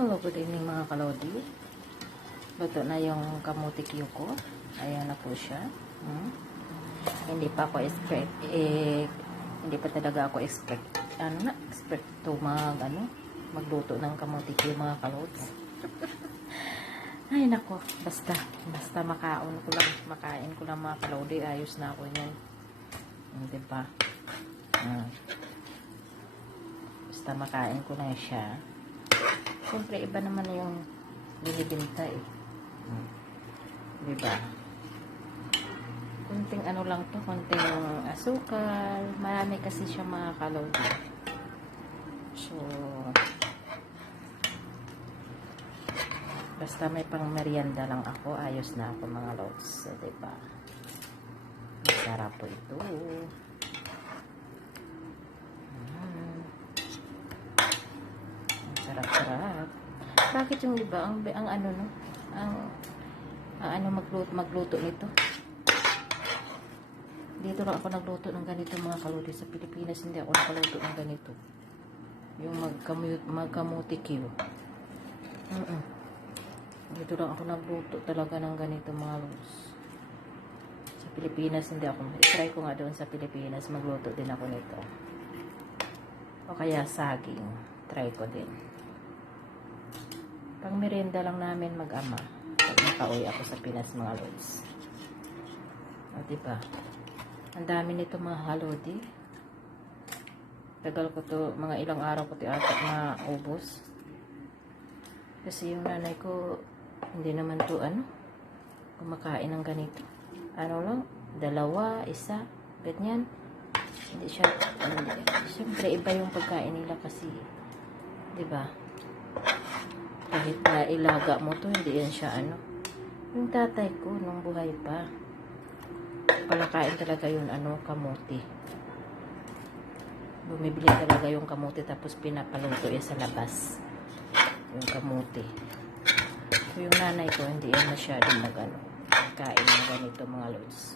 Hello, good evening mga kalodi. Luto na yung kamuti Q ko. Ayan na po siya. Hindi pa ako expect, hindi pa talaga ako expect to magluto ng kamuti Q mga kalodi. Ay nako, basta makain ko lang mga kalodi, ayos na ako yun. Diba? Basta makain ko na siya. Siyempre, iba naman yung binibinta eh. Diba? Kunting ano lang to, kunting asukal. Marami kasi siya mga kalodi. So, basta may pang merienda lang ako, ayos na ako mga lods. So, diba? Masarap po ito. Sarap-sarap. Bakit yung iba ang magluto nito? Dito lang ako nagluto ng ganito mga kalodi. Sa Pilipinas hindi ako nagluto ng ganito. Yung magkamuti Q. Dito lang ako nagluto talaga ng ganito mga lods. Sa Pilipinas hindi ako. I-try ko nga doon sa Pilipinas. Magluto din ako nito. O kaya saging. Try ko din. Pang merienda lang namin mag-ama. Pag nakauwi ako sa Pinas mga lods. O diba? Ang dami nito mga kalodi. Tagal ko to, mga ilang araw ko ito ata maubos. Kasi yung nanay ko, hindi naman to kumakain ng ganito. Ano lang, 2, 1, ganyan. Hindi siya, siyempre iba yung pagkain nila kasi, diba? Kahit na ilaga mo to, hindi yan siya Yung tatay ko, nung buhay pa, palakain talaga yun, kamuti. Bumibili talaga yung kamuti, tapos pinapaluto yan sa labas. Yung kamuti. So, yung nanay ko, hindi yan masyadong kain ng ganito mga lods.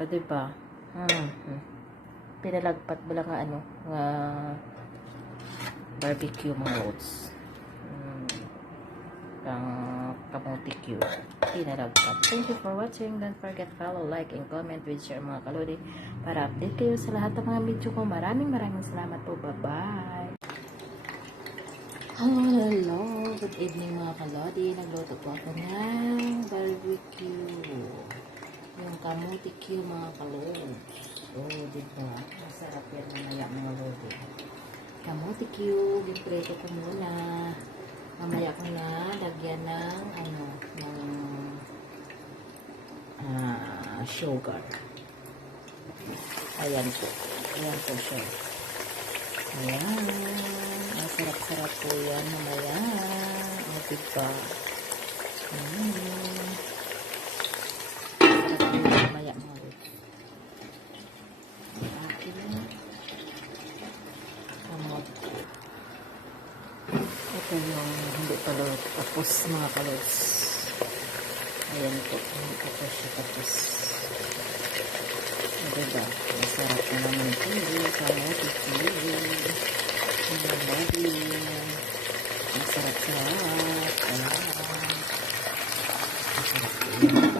O, diba? Pinalagpat ba lang barbecue mga lods. Pang kamuti Q. Pinalagpat. Thank you for watching. Don't forget follow, like, and comment with share mga kalodi para update kayo sa lahat ng mga video ko. Maraming salamat po. Bye-bye. Hello. Good evening mga kalodi. Nagluto po ako ng barbecue. Yung kamuti Q mga kalodi. So, diba? Masarap yan mamaya mga kalodi. Kamuti Q. Gipreto ko muna. Mamaya ko na lagyan ng sugar. Ayan po. Ayan po siya. Ayan. Masarap-sarap po yan mamaya. O diba? Mamaya mga lods. Akin na. Ito yung hindi pa tapos mga kalods. Ayan po. Hindi pa po siya tapos. Diba? Masarap na naman ito. Kamuti Q. Masarap-sarap. Ayan. Masarap po yan.